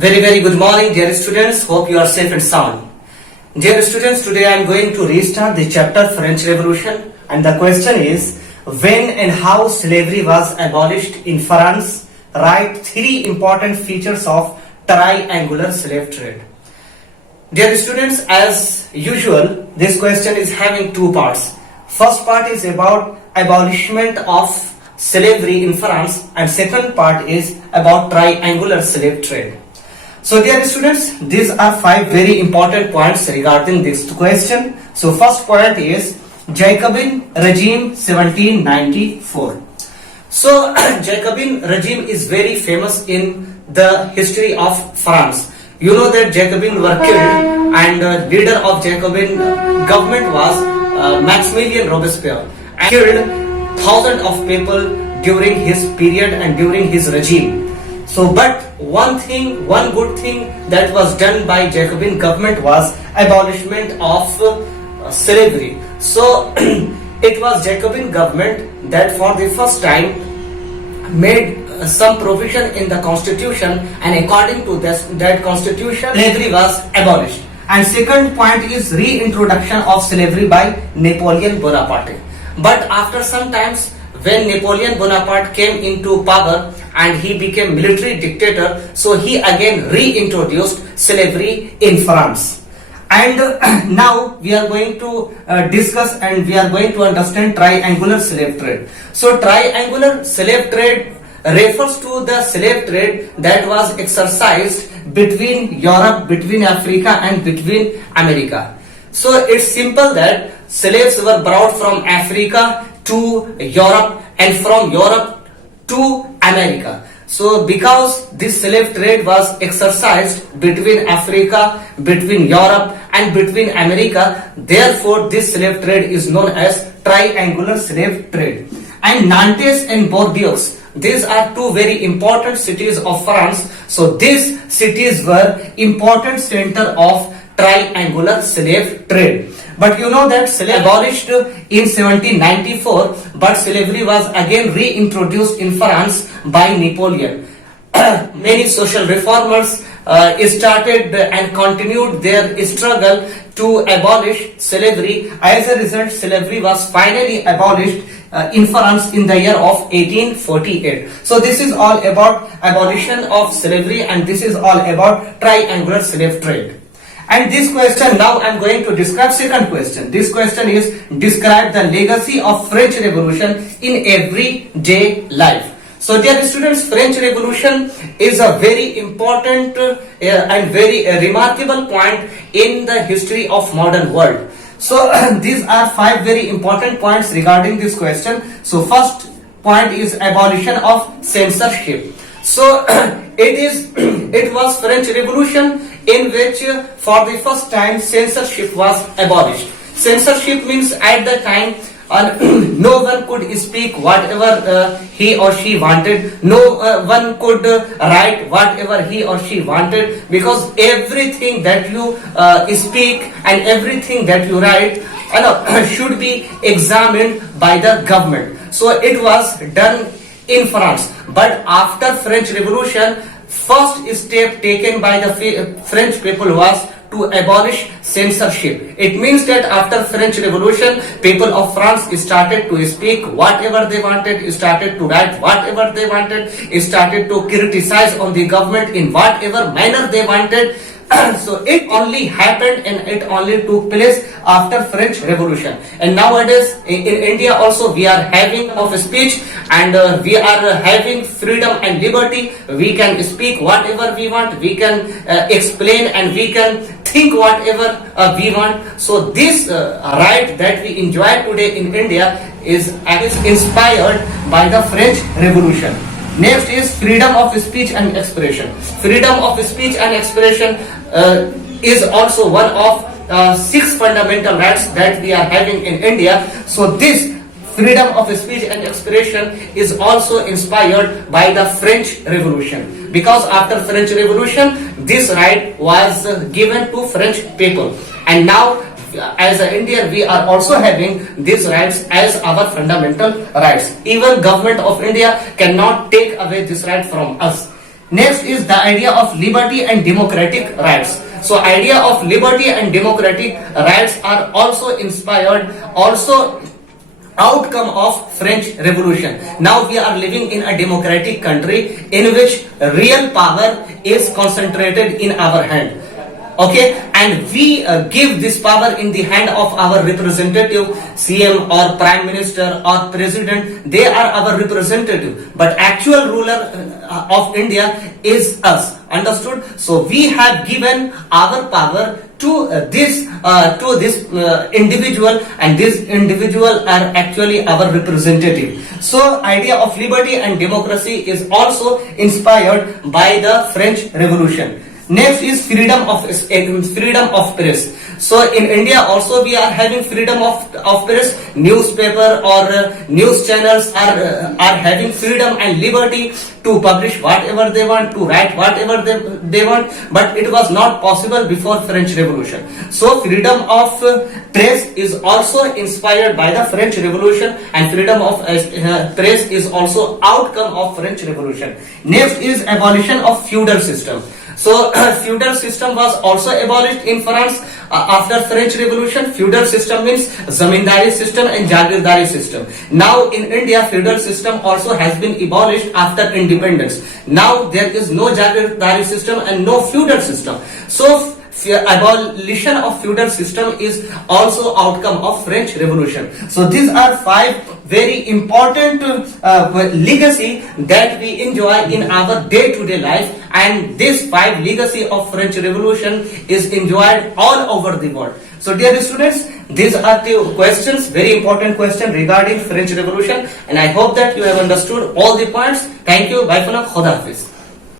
Very good morning, dear students. Hope you are safe and sound. Dear students, today I am going to restart the chapter French Revolution, and the question is when and how slavery was abolished in France. Write three important features of triangular slave trade. Dear students, as usual, this question is having two parts. First part is about abolishment of slavery in France, and second part is about triangular slave trade. So dear students, these are five very important points regarding this question. So first point is Jacobin regime 1794. So Jacobin regime is very famous in the history of France. You know that Jacobin were killed, and leader of Jacobin government was Maximilien Robespierre, and killed thousands of people during his period and during his regime. So, but one good thing that was done by Jacobin government was abolishment of slavery. So, it was Jacobin government that for the first time made some provision in the constitution, and according to that constitution, slavery was abolished. And second point is reintroduction of slavery by Napoleon Bonaparte. But after some times, when Napoleon Bonaparte came into power and he became military dictator, so he again reintroduced slavery in France. And now we are going to discuss and we are going to understand triangular slave trade. So triangular slave trade refers to the slave trade that was exercised between Europe, between Africa and between America. So it's simple that slaves were brought from Africa to Europe and from Europe to America. So because this slave trade was exercised between Africa, between Europe and between America, therefore this slave trade is known as triangular slave trade. And Nantes and Bordeaux, these are two very important cities of France. So these cities were important center of triangular slave trade. But you know that slavery abolished in 1794, but slavery was again reintroduced in France by Napoleon. Many social reformers started and continued their struggle to abolish slavery. As a result, slavery was finally abolished in France in the year of 1848. So this is all about abolition of slavery, and this is all about triangular slave trade. And this question, now I am going to describe second question. This question is describe the legacy of French Revolution in everyday life. So dear students, French Revolution is a very important and very remarkable point in the history of modern world. So these are five very important points regarding this question. So first point is abolition of censorship. So it was French Revolution in which for the first time censorship was abolished. Censorship means at the time no one could speak whatever he or she wanted. No one could write whatever he or she wanted, because everything that you speak and everything that you write should be examined by the government. So it was done in France. But after French Revolution, first step taken by the French people was to abolish censorship. It means that after French Revolution, people of France started to speak whatever they wanted, started to write whatever they wanted, started to criticize on the government in whatever manner they wanted. So it only happened and it only took place after French Revolution. And nowadays in India also we are having of speech, and we are having freedom and liberty. We can speak whatever we want, we can explain and we can think whatever we want. So this right that we enjoy today in India is inspired by the French Revolution. Next is freedom of speech and expression. Freedom of speech and expression is also one of 6 fundamental rights that we are having in India. So this freedom of speech and expression is also inspired by the French Revolution, because after French Revolution this right was given to French people, and now as an Indian we are also having these rights as our fundamental rights. Even government of India cannot take away this right from us. Next is the idea of liberty and democratic rights. So idea of liberty and democratic rights are also inspired, also outcome of French Revolution. Now we are living in a democratic country in which real power is concentrated in our hand. Okay, and we give this power in the hand of our representative, CM or Prime Minister or President. They are our representative, but actual ruler of India is us. Understood? So we have given our power to this individual, and this individual are actually our representative. So idea of liberty and democracy is also inspired by the French Revolution. Next is freedom of press. So in India also we are having freedom of press. Newspaper or news channels are having freedom and liberty to publish whatever they want, to write whatever they want, but it was not possible before French Revolution. So freedom of press is also inspired by the French Revolution, and freedom of press is also outcome of French Revolution. Next is abolition of feudal system. So feudal system was also abolished in France after French Revolution. Feudal system means zamindari system and jagirdari system. Now in India, feudal system also has been abolished after independence. Now there is no jagirdari system and no feudal system. So abolition of feudal system is also outcome of French Revolution. So these are 5 very important legacy that we enjoy in our day-to-day life, and this 5 legacy of French Revolution is enjoyed all over the world. So dear students, these are the questions, very important question regarding French Revolution, and I hope that you have understood all the points. Thank you. Bye for now. Khuda Hafiz.